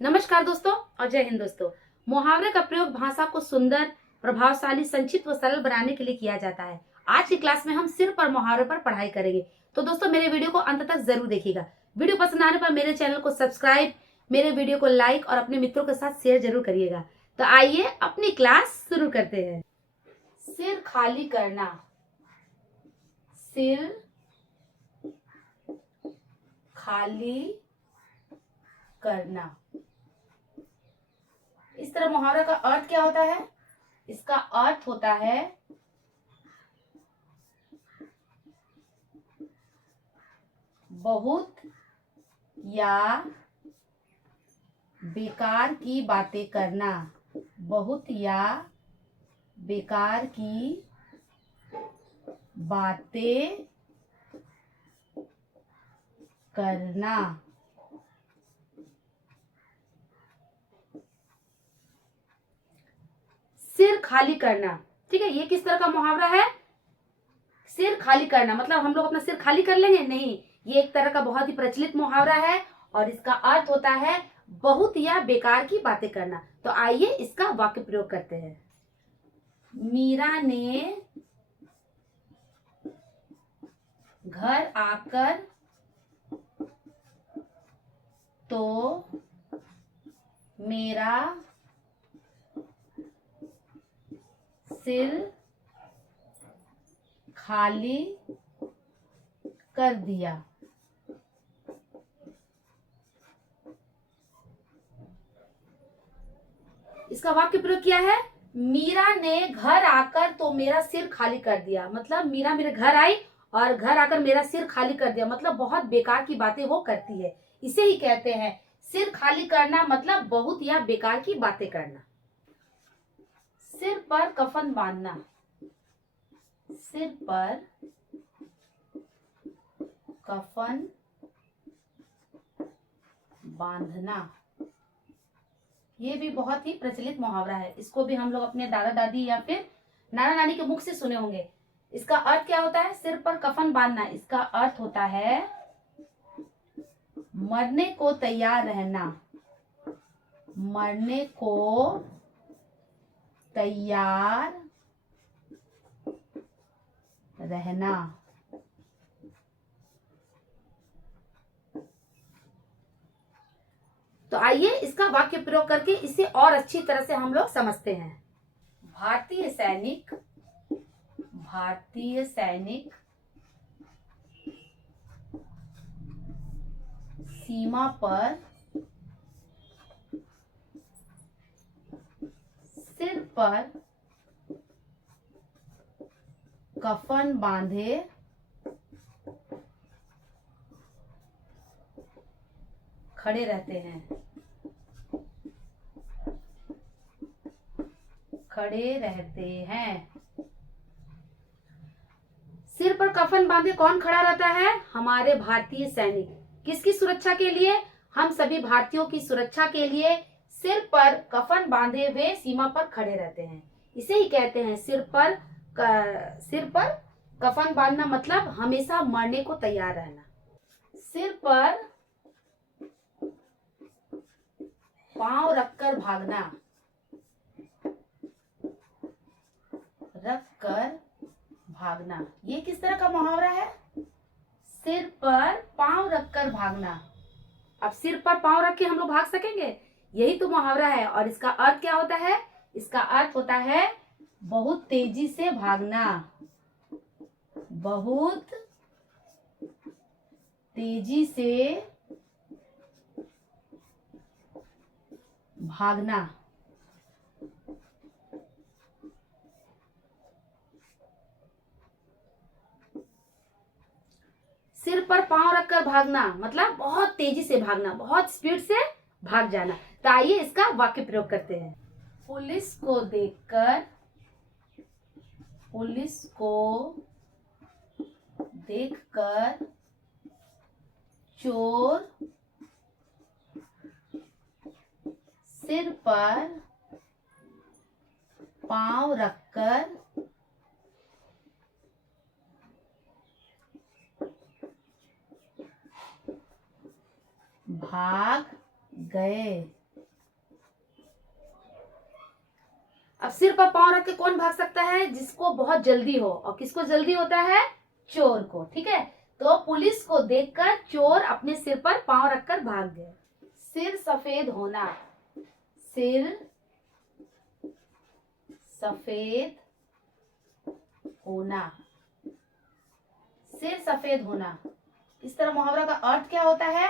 नमस्कार दोस्तों और जय हिंद दोस्तों। मुहावरे का प्रयोग भाषा को सुंदर, प्रभावशाली, संक्षिप्त व सरल बनाने के लिए किया जाता है। आज की क्लास में हम सिर पर मुहावरे पर पढ़ाई करेंगे। तो दोस्तों मेरे वीडियो को अंत तक जरूर देखिएगा। वीडियो पसंद आने पर मेरे चैनल को सब्सक्राइब, मेरे वीडियो को लाइक और अपने मित्रों के साथ शेयर जरूर करिएगा। तो आइए अपनी क्लास शुरू करते हैं। सिर खाली करना। सिर खाली करना। इस तरह मुहावरा का अर्थ क्या होता है? इसका अर्थ होता है बहुत या बेकार की बातें करना। बहुत या बेकार की बातें करना। सिर खाली करना। ठीक है, ये किस तरह का मुहावरा है? सिर खाली करना मतलब हम लोग अपना सिर खाली कर लेंगे? नहीं, ये एक तरह का बहुत ही प्रचलित मुहावरा है और इसका अर्थ होता है बहुत या बेकार की बातें करना। तो आइए इसका वाक्य प्रयोग करते हैं। मीरा ने घर आकर तो मेरा सिर खाली कर दिया। इसका वाक्य प्रयोग किया है, मीरा ने घर आकर तो मेरा सिर खाली कर दिया। मतलब मीरा मेरे घर आई और घर आकर मेरा सिर खाली कर दिया, मतलब बहुत बेकार की बातें वो करती है। इसे ही कहते हैं सिर खाली करना, मतलब बहुत या बेकार की बातें करना। सिर पर कफन बांधना। सिर पर कफन बांधना, ये भी बहुत ही प्रचलित मुहावरा है। इसको भी हम लोग अपने दादा दादी या फिर नाना नानी के मुख से सुने होंगे। इसका अर्थ क्या होता है? सिर पर कफन बांधना, इसका अर्थ होता है मरने को तैयार रहना। मरने को तैयार रहना। तो आइए इसका वाक्य प्रयोग करके इसे और अच्छी तरह से हम लोग समझते हैं। भारतीय सैनिक, भारतीय सैनिक सीमा पर सिर पर कफन बांधे खड़े रहते हैं। खड़े रहते हैं। सिर पर कफन बांधे कौन खड़ा रहता है? हमारे भारतीय सैनिक। किसकी सुरक्षा के लिए? हम सभी भारतीयों की सुरक्षा के लिए सिर पर कफन बांधे हुए सीमा पर खड़े रहते हैं। इसे ही कहते हैं सिर पर कफन बांधना, मतलब हमेशा मरने को तैयार रहना। सिर पर पांव रखकर भागना। रखकर भागना, ये किस तरह का मुहावरा है? सिर पर पांव रखकर भागना। अब सिर पर पांव रख के हम लोग भाग सकेंगे? यही तो मुहावरा है। और इसका अर्थ क्या होता है? इसका अर्थ होता है बहुत तेजी से भागना। बहुत तेजी से भागना। सिर पर पांव रखकर भागना मतलब बहुत तेजी से भागना, बहुत स्पीड से भाग जाना। तो आइए इसका वाक्य प्रयोग करते हैं। पुलिस को देखकर, पुलिस को देखकर चोर सिर पर पांव रखकर भाग गए। अब सिर पर पांव रख के कौन भाग सकता है? जिसको बहुत जल्दी हो। और किसको जल्दी होता है? चोर को। ठीक है, तो पुलिस को देखकर चोर अपने सिर पर पांव रखकर भाग गए। सिर सफेद होना, सिर सफेद होना, सिर सफेद होना, इस तरह मुहावरा का अर्थ क्या होता है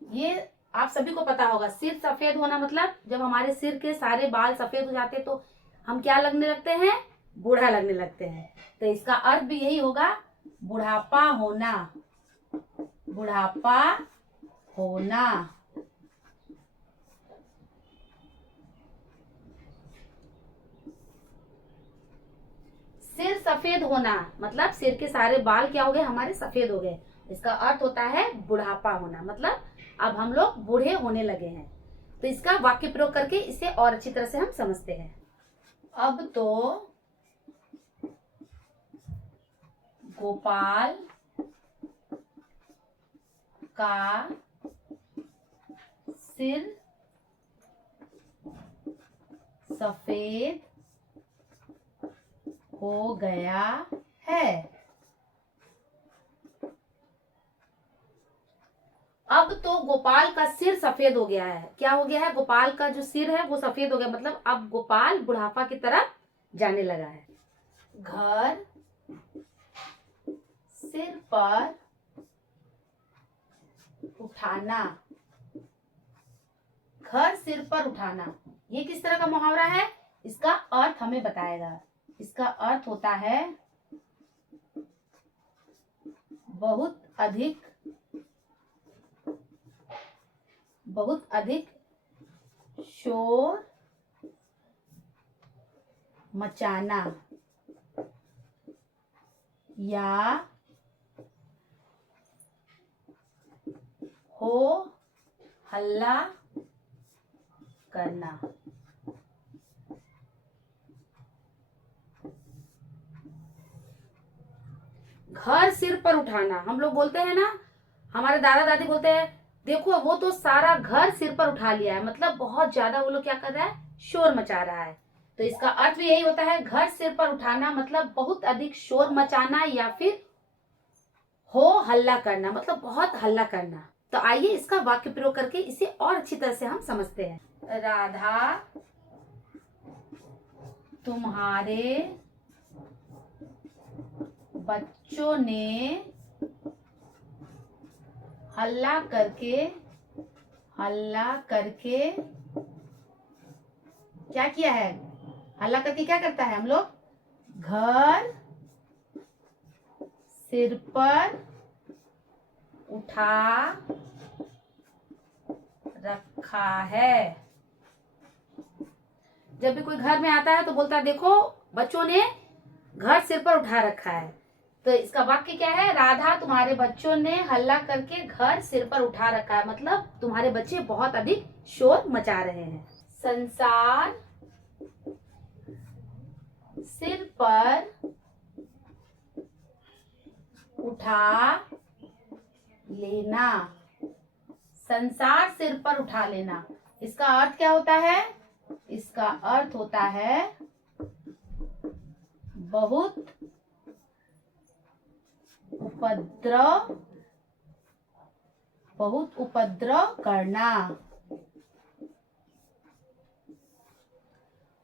ये आप सभी को पता होगा। सिर सफेद होना मतलब जब हमारे सिर के सारे बाल सफेद हो जाते हैं तो हम क्या लगने लगते हैं? बूढ़ा लगने लगते हैं। तो इसका अर्थ भी यही होगा, बुढ़ापा होना, बुढ़ापा होना। सिर सफेद होना मतलब सिर के सारे बाल क्या हो गए? हमारे सफेद हो गए। इसका अर्थ होता है बुढ़ापा होना, मतलब अब हम लोग बूढ़े होने लगे हैं। तो इसका वाक्य प्रयोग करके इसे और अच्छी तरह से हम समझते हैं। अब तो गोपाल का सिर सफेद हो गया है। अब तो गोपाल का सिर सफेद हो गया है। क्या हो गया है? गोपाल का जो सिर है वो सफेद हो गया, मतलब अब गोपाल बुढ़ापा की तरफ जाने लगा है। घर सिर पर उठाना, घर सिर पर उठाना, ये किस तरह का मुहावरा है? इसका अर्थ हमें बताएगा। इसका अर्थ होता है बहुत अधिक शोर मचाना या हो हल्ला करना। घर सिर पर उठाना, हम लोग बोलते हैं ना, हमारे दादा दादी बोलते हैं देखो वो तो सारा घर सिर पर उठा लिया है, मतलब बहुत ज्यादा वो लोग क्या कर रहा है? शोर मचा रहा है। तो इसका अर्थ भी यही होता है, घर सिर पर उठाना मतलब बहुत अधिक शोर मचाना या फिर हो हल्ला करना, मतलब बहुत हल्ला करना। तो आइए इसका वाक्य प्रयोग करके इसे और अच्छी तरह से हम समझते हैं। राधा तुम्हारे बच्चों ने हल्ला करके क्या किया है? हल्ला करके क्या करता है? हम लोग घर सिर पर उठा रखा है। जब भी कोई घर में आता है तो बोलता है देखो बच्चों ने घर सिर पर उठा रखा है। तो इसका वाक्य क्या है? राधा तुम्हारे बच्चों ने हल्ला करके घर सिर पर उठा रखा है, मतलब तुम्हारे बच्चे बहुत अधिक शोर मचा रहे हैं। संसार सिर पर उठा लेना, संसार सिर पर उठा लेना, इसका अर्थ क्या होता है? इसका अर्थ होता है बहुत उपद्रव करना।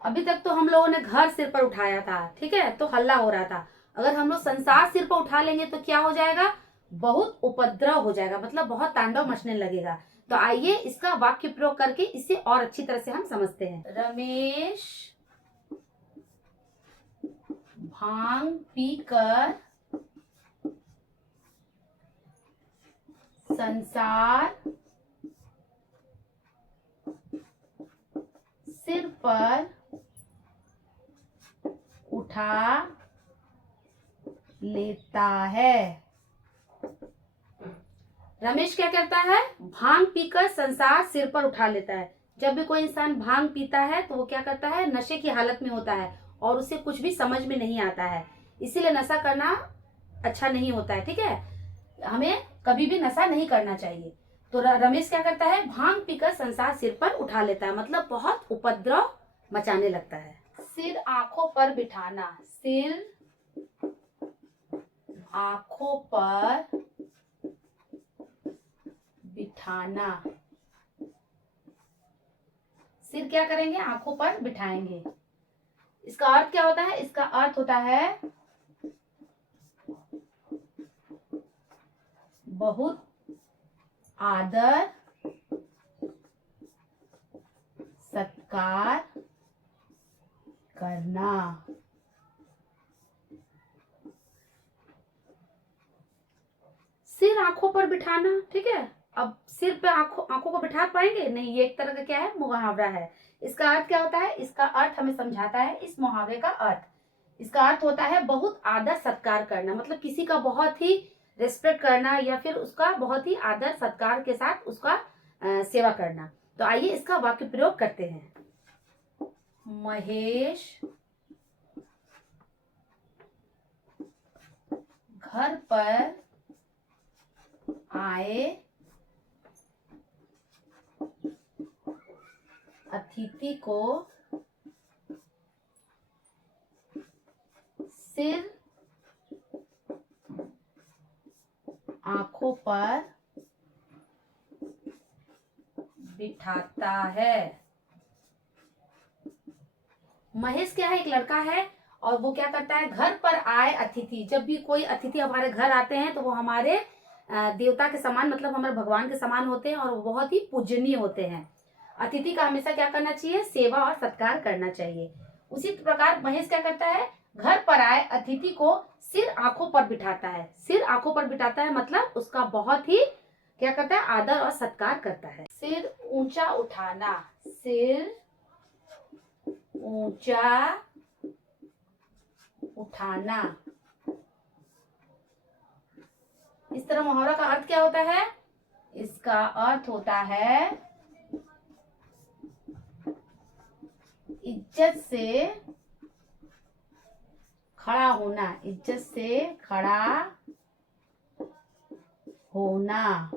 अभी तक तो हम लोगों ने घर सिर पर उठाया था, ठीक है, तो हल्ला हो रहा था। अगर हम लोग संसार सिर पर उठा लेंगे तो क्या हो जाएगा? बहुत उपद्रव हो जाएगा, मतलब बहुत तांडव मचने लगेगा। तो आइए इसका वाक्य प्रयोग करके इसे और अच्छी तरह से हम समझते हैं। रमेश भांग पीकर संसार सिर पर उठा लेता है। रमेश क्या करता है? भांग पीकर संसार सिर पर उठा लेता है। जब भी कोई इंसान भांग पीता है तो वो क्या करता है? नशे की हालत में होता है और उसे कुछ भी समझ में नहीं आता है, इसीलिए नशा करना अच्छा नहीं होता है। ठीक है, हमें कभी भी नशा नहीं करना चाहिए। तो रमेश क्या करता है? भांग पीकर संसार सिर पर उठा लेता है, मतलब बहुत उपद्रव मचाने लगता है। सिर आंखों पर बिठाना, सिर आंखों पर बिठाना। सिर क्या करेंगे, आंखों पर बिठाएंगे। इसका अर्थ क्या होता है, इसका अर्थ होता है बहुत आदर सत्कार करना। सिर आंखों पर बिठाना, ठीक है। अब सिर पे आंखों को बिठा पाएंगे नहीं, ये एक तरह का क्या है, मुहावरा है। इसका अर्थ क्या होता है, इसका अर्थ हमें समझाता है इस मुहावरे का अर्थ। इसका अर्थ होता है बहुत आदर सत्कार करना, मतलब किसी का बहुत ही रिस्पेक्ट करना या फिर उसका बहुत ही आदर सत्कार के साथ उसका सेवा करना। तो आइए इसका वाक्य प्रयोग करते हैं। महेश घर पर आए अतिथि को सिर आंखों पर बिठाता है। महेश क्या है, एक लड़का है और वो क्या करता है, घर पर आए अतिथि, जब भी कोई अतिथि हमारे घर आते हैं तो वो हमारे देवता के समान, मतलब हमारे भगवान के समान होते हैं और वो बहुत ही पूजनीय होते हैं। अतिथि का हमेशा क्या करना चाहिए, सेवा और सत्कार करना चाहिए। उसी प्रकार महेश क्या करता है, घर पर आए अतिथि को सिर आंखों पर बिठाता है। सिर आंखों पर बिठाता है मतलब उसका बहुत ही क्या करता है, आदर और सत्कार करता है। सिर ऊंचा उठाना, सिर ऊंचा उठाना। इस तरह मुहावरा का अर्थ क्या होता है, इसका अर्थ होता है इज्जत से खड़ा होना, इज्जत से खड़ा होना।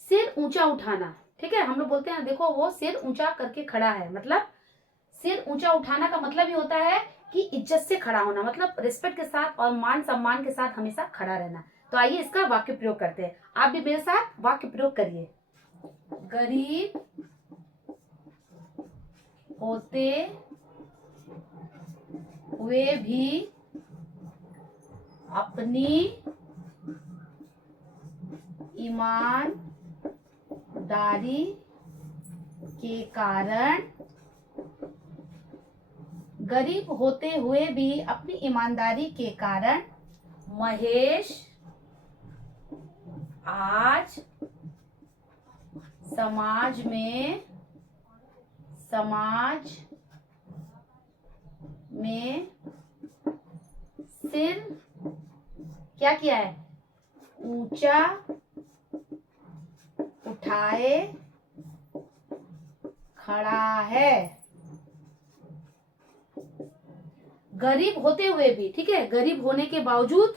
सिर ऊंचा उठाना, ठीक है, हम लोग बोलते हैं देखो वो सिर ऊंचा करके खड़ा है, मतलब सिर ऊंचा उठाना का मतलब ही होता है कि इज्जत से खड़ा होना, मतलब रिस्पेक्ट के साथ और मान सम्मान के साथ हमेशा खड़ा रहना। तो आइए इसका वाक्य प्रयोग करते हैं। आप भी मेरे साथ वाक्य प्रयोग करिए। गरीब होते हुए भी अपनी ईमानदारी के कारण, गरीब होते हुए भी अपनी ईमानदारी के कारण महेश आज समाज में सिर क्या किया है, ऊंचा उठाए खड़ा है। गरीब होते हुए भी, ठीक है, गरीब होने के बावजूद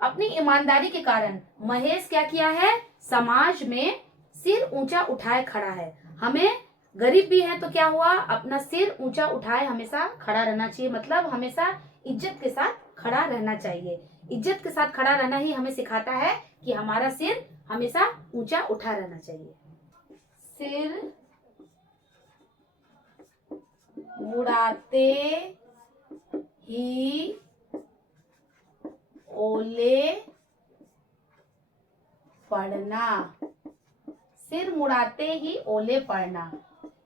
अपनी ईमानदारी के कारण महेश क्या किया है, समाज में सिर ऊंचा उठाए खड़ा है। हमें गरीब भी है तो क्या हुआ, अपना सिर ऊंचा उठाए हमेशा खड़ा रहना चाहिए, मतलब हमेशा इज्जत के साथ खड़ा रहना चाहिए। इज्जत के साथ खड़ा रहना ही हमें सिखाता है कि हमारा सिर हमेशा ऊंचा उठा रहना चाहिए। सिर मुड़ाते ही ओले पड़ना, सिर मुड़ाते ही ओले पड़ना।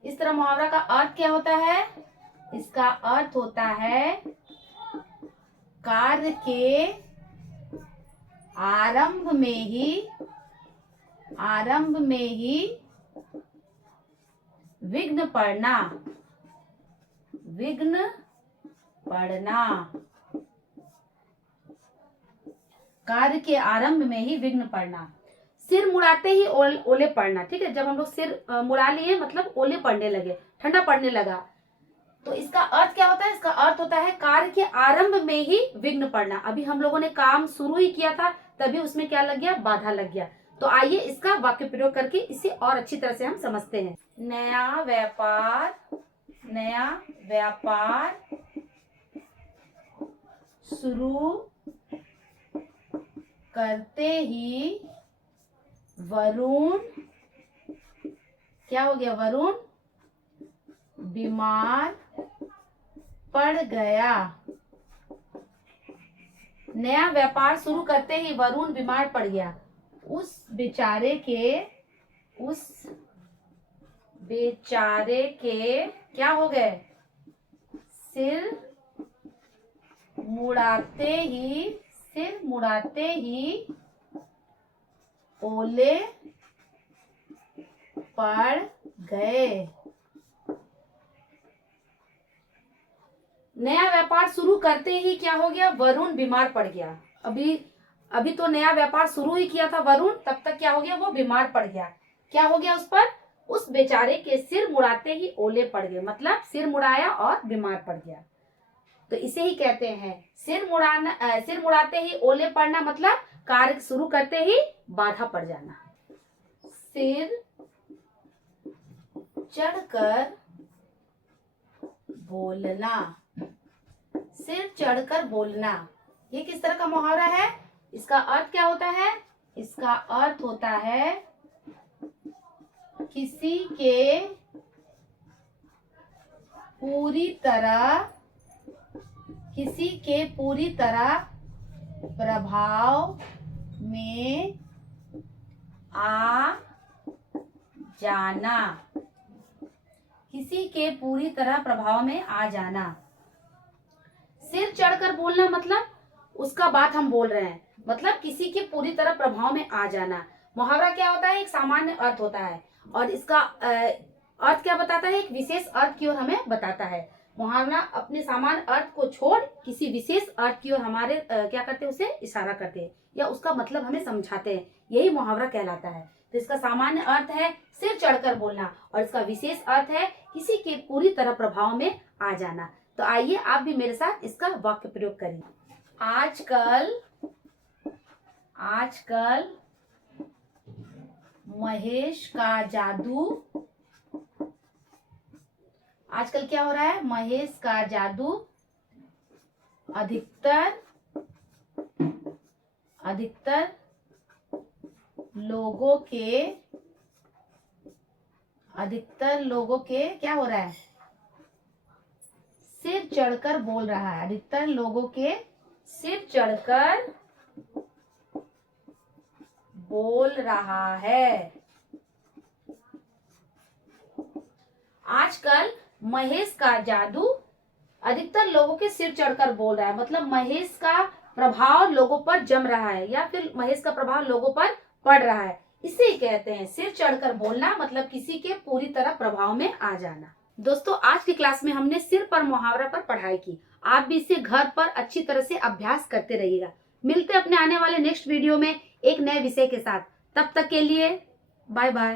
इस तरह मुहावरा का अर्थ क्या होता है, इसका अर्थ होता है कार्य के आरंभ में ही विघ्न पड़ना, कार्य के आरंभ में ही विघ्न पड़ना। सिर मुड़ाते ही ओले पड़ना, ठीक है, जब हम लोग सिर मुड़ा लिए मतलब ओले पड़ने लगे, ठंडा पड़ने लगा, तो इसका अर्थ क्या होता है, इसका अर्थ होता है कार्य के आरंभ में ही विघ्न पड़ना। अभी हम लोगों ने काम शुरू ही किया था तभी उसमें क्या लग गया, बाधा लग गया। तो आइए इसका वाक्य प्रयोग करके इसे और अच्छी तरह से हम समझते हैं। नया व्यापार शुरू करते ही वरुण, क्या हो गया, वरुण बीमार पड़ गया। नया व्यापार शुरू करते ही वरुण बीमार पड़ गया। उस बेचारे के क्या हो गए, सिर मुड़ाते ही ओले पड़ गए। नया व्यापार शुरू करते ही क्या हो गया, वरुण बीमार पड़ गया। अभी तो नया व्यापार शुरू ही किया था वरुण, तब तक क्या हो गया, वो बीमार पड़ गया। क्या हो गया उस पर, उस बेचारे के सिर मुड़ाते ही ओले पड़ गए, मतलब सिर मुड़ाया और बीमार पड़ गया। तो इसे ही कहते हैं सिर मुड़ाते ही ओले पड़ना, मतलब कार्य शुरू करते ही बाधा पड़ जाना। सिर चढ़कर बोलना, ये किस तरह का मुहावरा है, इसका अर्थ क्या होता है, इसका अर्थ होता है किसी के पूरी तरह प्रभाव में आ जाना। किसी के पूरी तरह प्रभाव में आ जाना। सिर चढ़कर बोलना मतलब उसका बात हम बोल रहे हैं, मतलब किसी के पूरी तरह प्रभाव में आ जाना। मुहावरा क्या होता है, एक सामान्य अर्थ होता है और इसका अर्थ क्या बताता है, एक विशेष अर्थ की ओर हमें बताता है। मुहावरा अपने सामान्य अर्थ को छोड़ किसी विशेष अर्थ की ओर हमारे क्या करते हैं, उसे इशारा करते हैं या उसका मतलब हमें समझाते हैं, यही मुहावरा कहलाता है। तो इसका सामान्य अर्थ है सिर चढ़कर बोलना और इसका विशेष अर्थ है किसी के पूरी तरह प्रभाव में आ जाना। तो आइए आप भी मेरे साथ इसका वाक्य प्रयोग करिए। आजकल महेश का जादू, आजकल क्या हो रहा है, महेश का जादू अधिकतर लोगों के क्या हो रहा है, सिर चढ़कर बोल रहा है। अधिकतर लोगों के सिर चढ़कर बोल रहा है। आजकल महेश का जादू अधिकतर लोगों के सिर चढ़कर बोल रहा है, मतलब महेश का प्रभाव लोगों पर जम रहा है या फिर महेश का प्रभाव लोगों पर पड़ रहा है। इसे ही कहते हैं सिर चढ़कर बोलना, मतलब किसी के पूरी तरह प्रभाव में आ जाना। दोस्तों आज की क्लास में हमने सिर पर मुहावरा पर पढ़ाई की। आप भी इसे घर पर अच्छी तरह से अभ्यास करते रहिएगा। मिलते अपने आने वाले नेक्स्ट वीडियो में एक नए विषय के साथ। तब तक के लिए बाय बाय।